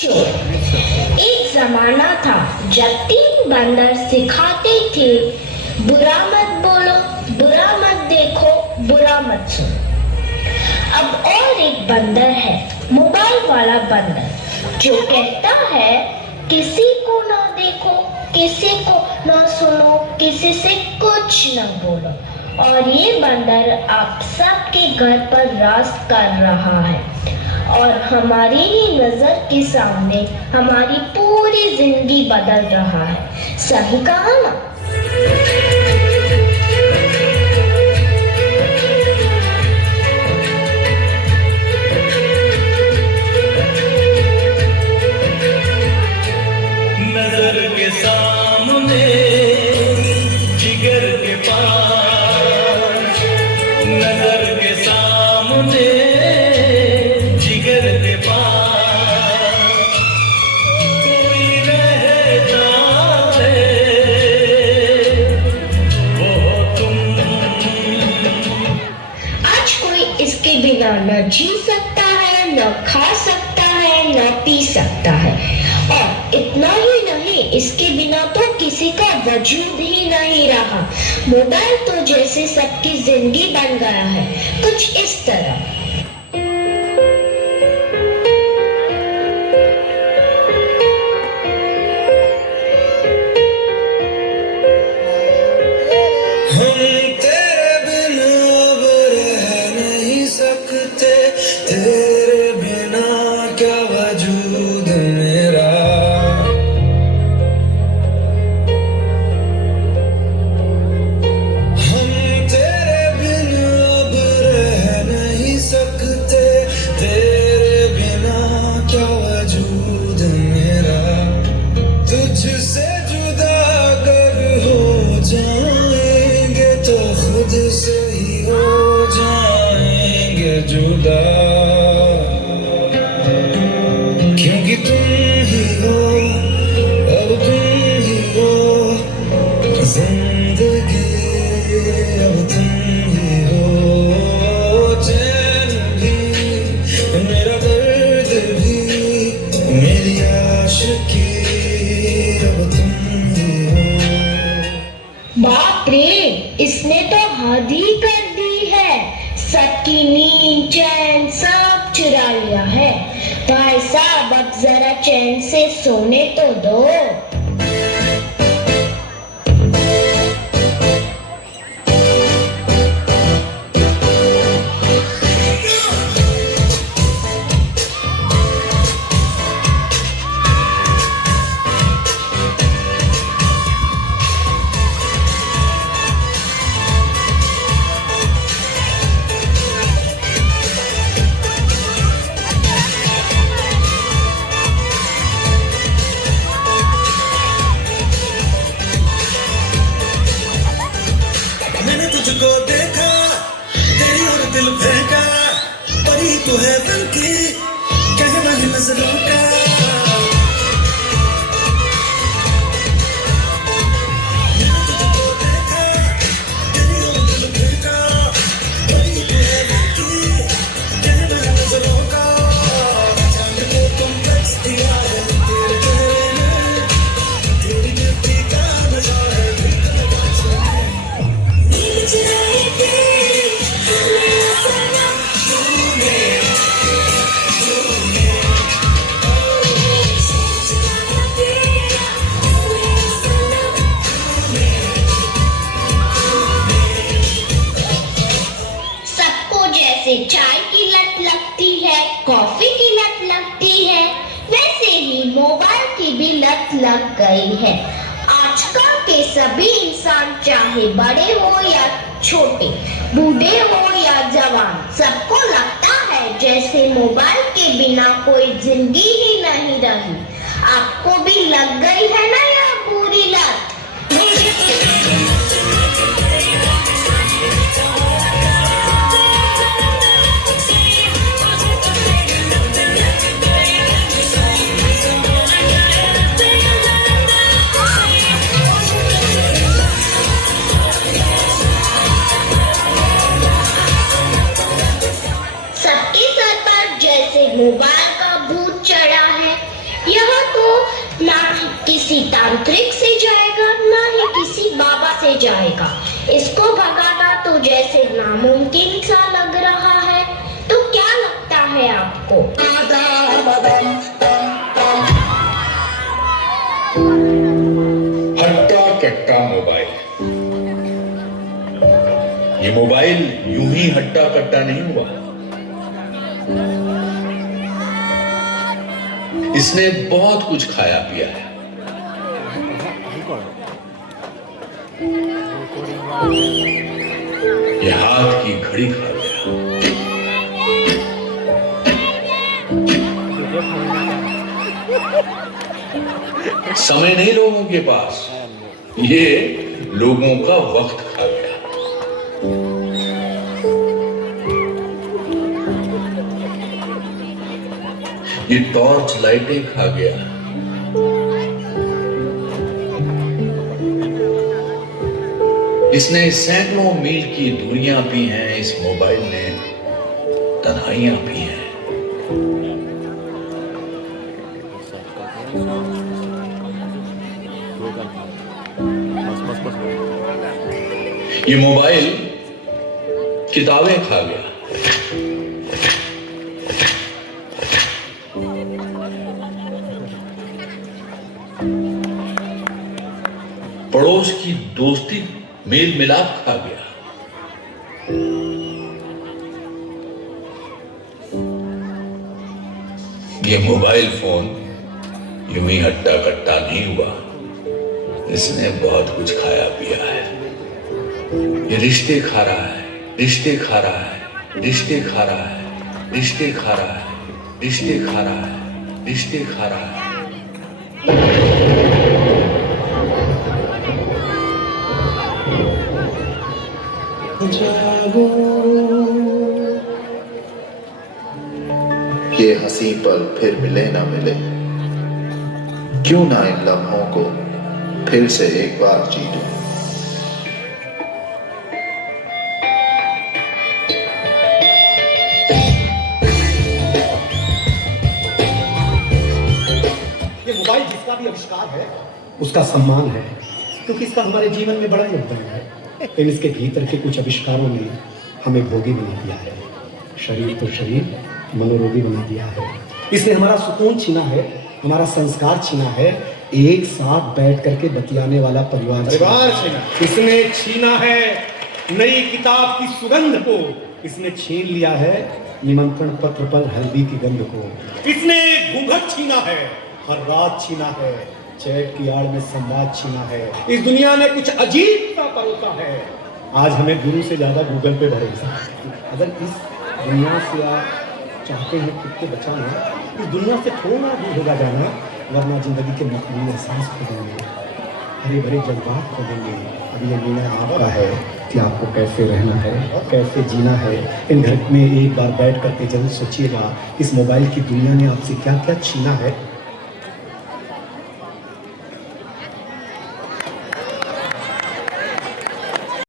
एक जमाना था जब 3 बंदर सिखाते थे, बुरा मत बोलो, बुरा मत देखो, बुरा मत सुनो। अब और एक बंदर है, मोबाइल वाला बंदर, जो कहता है किसी को ना देखो, किसी को ना सुनो, किसी से कुछ ना बोलो। और ये बंदर आप सबके घर पर राज कर रहा है और हमारी ही नजर के सामने हमारी पूरी जिंदगी बदल रहा है। सही कहा ना? नजर के सामने जिगर के पास, नजर के सामने जिगर के पास कोई रहता है, वो तुम। आज कोई इसके बिना न जी सकता है, न खा सकता है, न पी सकता है। और इतना ही नहीं, इसके बिना तो किसी का वजूद ही नहीं रहा। मोबाइल तो जैसे सबकी जिंदगी बन गया है, कुछ इस तरह। हम तेरे बिन अब रह नहीं सकते, तेरे बिना क्या वजूद मेरा। हम तेरे बिन अब रह नहीं सकते, तेरे बिना क्या वजूद मेरा। तुझसे जुदा अगर हो जाएंगे तो खुद से ही हो जाएंगे जुदा, क्योंकि तुम ही हो, अब तुम ही हो जिंदगी, अब तुम ही हो चैन भी, मेरा दर्द भी, मेरी आशिकी, अब तुम ही हो। बाप रे, इसने तो हद ही कर दी है। सबकी नींद चैन सब चुरा लिया है। भाई साहब, अब जरा चैन से सोने तो दो। मैंने तुझको देखा, तेरी और दिल फेंका, परी तू है दिल की, कहना है नजरों का। मैंने तुझको देखा, तेरी और दिल फेंका, परी तू है दिल की, कहना है नजरों का। चांद को कॉम्प्लेक्स दिया है तेरे चेहरे ने, तेरी ब्यूटी का नशा है दिल का नशा है। सबको जैसे चाय की लत लगती है, कॉफी की लत लगती है, वैसे ही मोबाइल की भी लत लग गई है। आजकल के सभी इंसान, चाहे बड़े हो या छोटे, बूढ़े हो या जवान, सबको लगता है जैसे मोबाइल के बिना कोई जिंदगी ही नहीं रही। आपको भी लग गई है ना यह बुरी लत? सबके सर पर जैसे मोबाइल का भूत चढ़ा है। किसी तांत्रिक से जाएगा ना ही किसी बाबा से जाएगा। इसको भगाना तो जैसे नामुमकिन सा लग रहा है। तो क्या लगता है आपको? हट्टा कट्टा मोबाइल। ये मोबाइल यूं ही हट्टा कट्टा नहीं हुआ। इसने बहुत कुछ खाया पिया है। ये हाथ की घड़ी खा गया। समय नहीं लोगों के पास, ये लोगों का वक्त खा गया। ये टॉर्च लाइटें खा गया। इसने सैकड़ों मील की दूरियां पी हैं। इस मोबाइल ने तन्हाइयां पी हैं। ये मोबाइल किताबें खा गया। पड़ोस की दोस्ती मेल मिलाप खा गया। ये मोबाइल फोन यूं ही हट्टा कट्टा नहीं हुआ। इसने बहुत कुछ खाया पिया है। ये रिश्ते खा रहा है, रिश्ते खा रहा है, रिश्ते खा रहा है, रिश्ते खा रहा है, रिश्ते खा रहा है, रिश्ते खा रहा है। ये हंसी पल फिर मिले ना मिले, क्यों ना इन लम्हों को फिर से एक बार जी लूं। ये मोबाइल जिसका भी आविष्कार है उसका सम्मान है, क्योंकि इसका हमारे जीवन में बड़ा योगदान है। लेकिन इसके भीतर के कुछ आविष्कारों ने हमें भोगी बना दिया है। शरीर तो शरीर, मनोरोगी बना दिया है। इसने हमारा सुकून छीना है, हमारा संस्कार छीना है, एक साथ बैठ करके बतियाने वाला परिवार छीना। इसने छीना है नई किताब की सुगंध को, इसने छीन लिया है निमंत्रण पत्र पर हल्दी की गंध को। इसने घूंघट छीना है, हर रात छीना है, चैट की आड़ में संवाद छीना है। इस दुनिया ने कुछ अजीब सा परोसा है। आज हमें गुरु से ज्यादा गूगल पे भरोसा। अगर इस दुनिया से आप चाहते हैं खुद को बचाना, इस दुनिया से थोड़ा दूर होगा जाना, वरना जिंदगी के मकबूल एहसास खो देंगे, हरे भरे जज्बात खो देंगे। अब ये निर्णय आपका है कि आपको कैसे रहना है, कैसे जीना है। इन घर में एक बार बैठ करके जरूर सोचिएगा, इस मोबाइल की दुनिया ने आपसे क्या क्या छीना है